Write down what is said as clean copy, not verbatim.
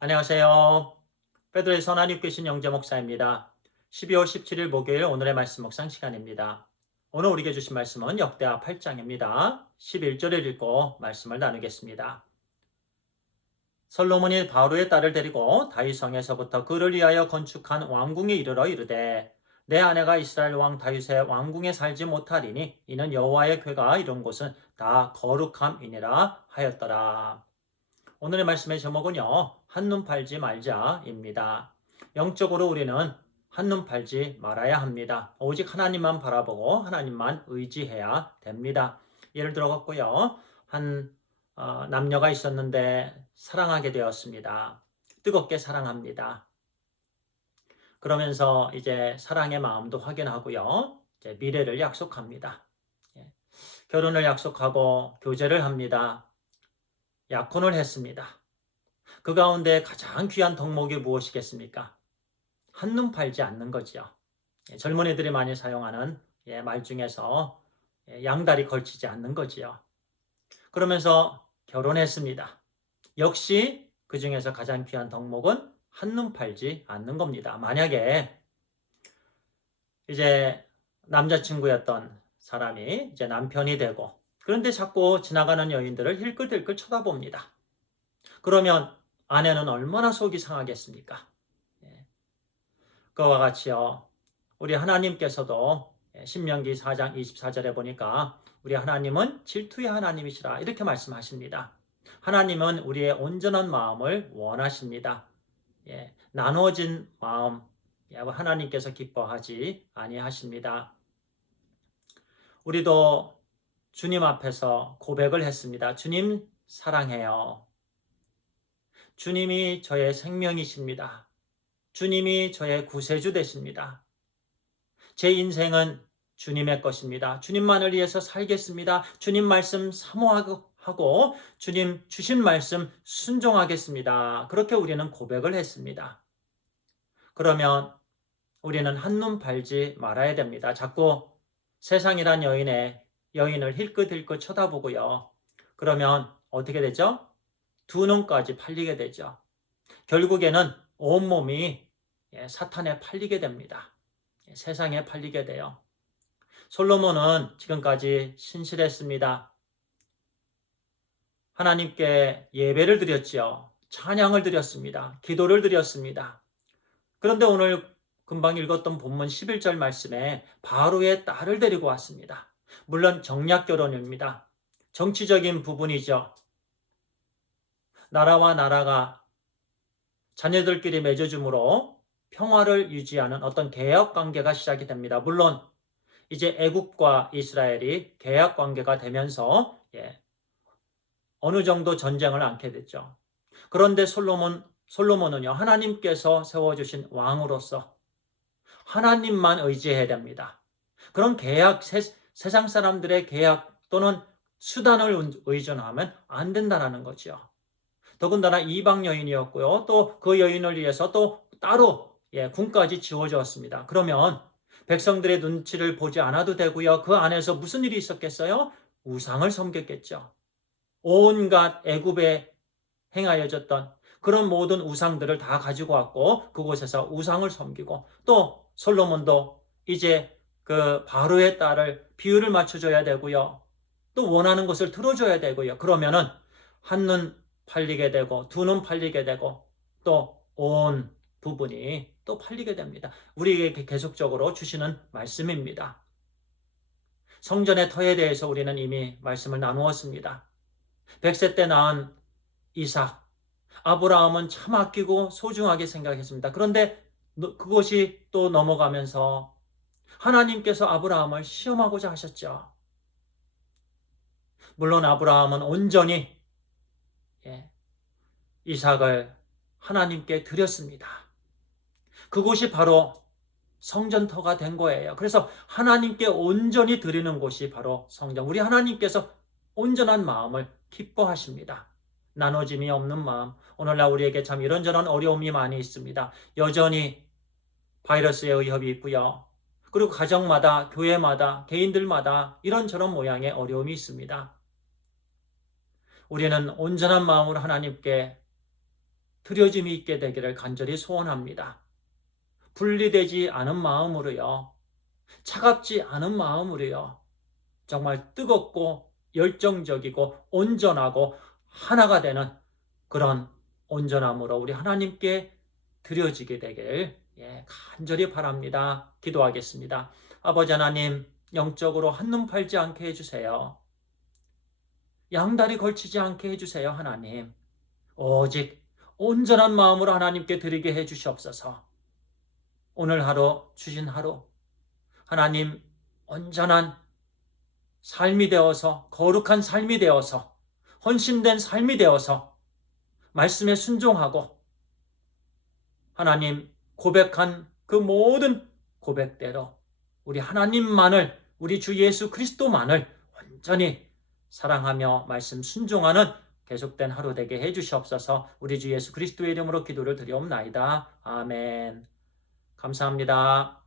안녕하세요. 베드로의 선한 이끄신 영재 목사입니다. 12월 17일 목요일 오늘의 말씀 묵상 시간입니다. 오늘 우리에게 주신 말씀은 역대하 8장입니다. 11절을 읽고 말씀을 나누겠습니다. 솔로몬이 바로의 딸을 데리고 다윗성에서부터 그를 위하여 건축한 왕궁에 이르러 이르되 내 아내가 이스라엘 왕 다윗의 왕궁에 살지 못하리니 이는 여호와의 궤가 이룬 곳은 다 거룩함이니라 하였더라. 오늘의 말씀의 제목은요, 한눈 팔지 말자입니다. 영적으로 우리는 한눈 팔지 말아야 합니다. 오직 하나님만 바라보고 하나님만 의지해야 됩니다. 예를 들어 갖고요, 한 남녀가 있었는데 사랑하게 되었습니다. 뜨겁게 사랑합니다. 그러면서 이제 사랑의 마음도 확인하고요, 이제 미래를 약속합니다. 예, 결혼을 약속하고 교제를 합니다. 약혼을 했습니다. 그 가운데 가장 귀한 덕목이 무엇이겠습니까? 한눈 팔지 않는 거지요. 젊은이들이 많이 사용하는 말 중에서 양다리 걸치지 않는 거지요. 그러면서 결혼했습니다. 역시 그 중에서 가장 귀한 덕목은 한눈 팔지 않는 겁니다. 만약에 이제 남자친구였던 사람이 이제 남편이 되고 그런데 자꾸 지나가는 여인들을 힐끗힐끗 쳐다봅니다. 그러면 아내는 얼마나 속이 상하겠습니까? 그와 같이요. 우리 하나님께서도 신명기 4장 24절에 보니까 우리 하나님은 질투의 하나님이시라 이렇게 말씀하십니다. 하나님은 우리의 온전한 마음을 원하십니다. 나눠진 마음 하나님께서 기뻐하지 아니하십니다. 우리도 주님 앞에서 고백을 했습니다. 주님 사랑해요. 주님이 저의 생명이십니다. 주님이 저의 구세주 되십니다. 제 인생은 주님의 것입니다. 주님만을 위해서 살겠습니다. 주님 말씀 사모하고 주님 주신 말씀 순종하겠습니다. 그렇게 우리는 고백을 했습니다. 그러면 우리는 한눈 팔지 말아야 됩니다. 자꾸 세상이란 여인을 힐끗힐끗 쳐다보고요. 그러면 어떻게 되죠? 두 눈까지 팔리게 되죠. 결국에는 온몸이 사탄에 팔리게 됩니다. 세상에 팔리게 돼요. 솔로몬은 지금까지 신실했습니다. 하나님께 예배를 드렸지요. 찬양을 드렸습니다. 기도를 드렸습니다. 그런데 오늘 금방 읽었던 본문 11절 말씀에 바로의 딸을 데리고 왔습니다. 물론 정략 결혼입니다. 정치적인 부분이죠. 나라와 나라가 자녀들끼리 맺어줌으로 평화를 유지하는 어떤 계약 관계가 시작이 됩니다. 물론 이제 애국과 이스라엘이 계약 관계가 되면서 어느 정도 전쟁을 않게 됐죠. 그런데 솔로몬은요, 하나님께서 세워주신 왕으로서 하나님만 의지해야 됩니다. 그런 계약, 세상 사람들의 계약 또는 수단을 의존하면 안 된다는 거죠. 더군다나 이방 여인이었고요. 또 그 여인을 위해서 또 따로 궁까지 지어주었습니다. 그러면 백성들의 눈치를 보지 않아도 되고요. 그 안에서 무슨 일이 있었겠어요? 우상을 섬겼겠죠. 온갖 애굽에 행하여졌던 그런 모든 우상들을 다 가지고 왔고 그곳에서 우상을 섬기고 또 솔로몬도 이제 그 바로의 딸을 비율을 맞춰줘야 되고요. 또 원하는 것을 들어줘야 되고요. 그러면은 한눈 팔리게 되고 두 눈 팔리게 되고 또 온 부분이 또 팔리게 됩니다. 우리에게 계속적으로 주시는 말씀입니다. 성전의 터에 대해서 우리는 이미 말씀을 나누었습니다. 100세 때 낳은 이삭, 아브라함은 참 아끼고 소중하게 생각했습니다. 그런데 그것이 또 넘어가면서 하나님께서 아브라함을 시험하고자 하셨죠. 물론 아브라함은 온전히 이삭을 하나님께 드렸습니다. 그곳이 바로 성전터가 된 거예요. 그래서 하나님께 온전히 드리는 곳이 바로 성전. 우리 하나님께서 온전한 마음을 기뻐하십니다. 나눠짐이 없는 마음. 오늘날 우리에게 참 이런저런 어려움이 많이 있습니다. 여전히 바이러스의 위협이 있고요. 그리고 가정마다, 교회마다, 개인들마다 이런저런 모양의 어려움이 있습니다. 우리는 온전한 마음으로 하나님께 드려짐이 있게 되기를 간절히 소원합니다. 분리되지 않은 마음으로요. 차갑지 않은 마음으로요. 정말 뜨겁고 열정적이고 온전하고 하나가 되는 그런 온전함으로 우리 하나님께 드려지게 되길 간절히 바랍니다. 기도하겠습니다. 아버지 하나님, 영적으로 한눈 팔지 않게 해주세요. 양다리 걸치지 않게 해주세요. 하나님, 오직 온전한 마음으로 하나님께 드리게 해주시옵소서. 오늘 하루 주신 하루 하나님 온전한 삶이 되어서, 거룩한 삶이 되어서, 헌신된 삶이 되어서 말씀에 순종하고 하나님 고백한 그 모든 고백대로 우리 하나님만을, 우리 주 예수 그리스도만을 온전히 사랑하며 말씀 순종하는 계속된 하루 되게 해주시옵소서. 우리 주 예수 그리스도의 이름으로 기도를 드리옵나이다. 아멘. 감사합니다.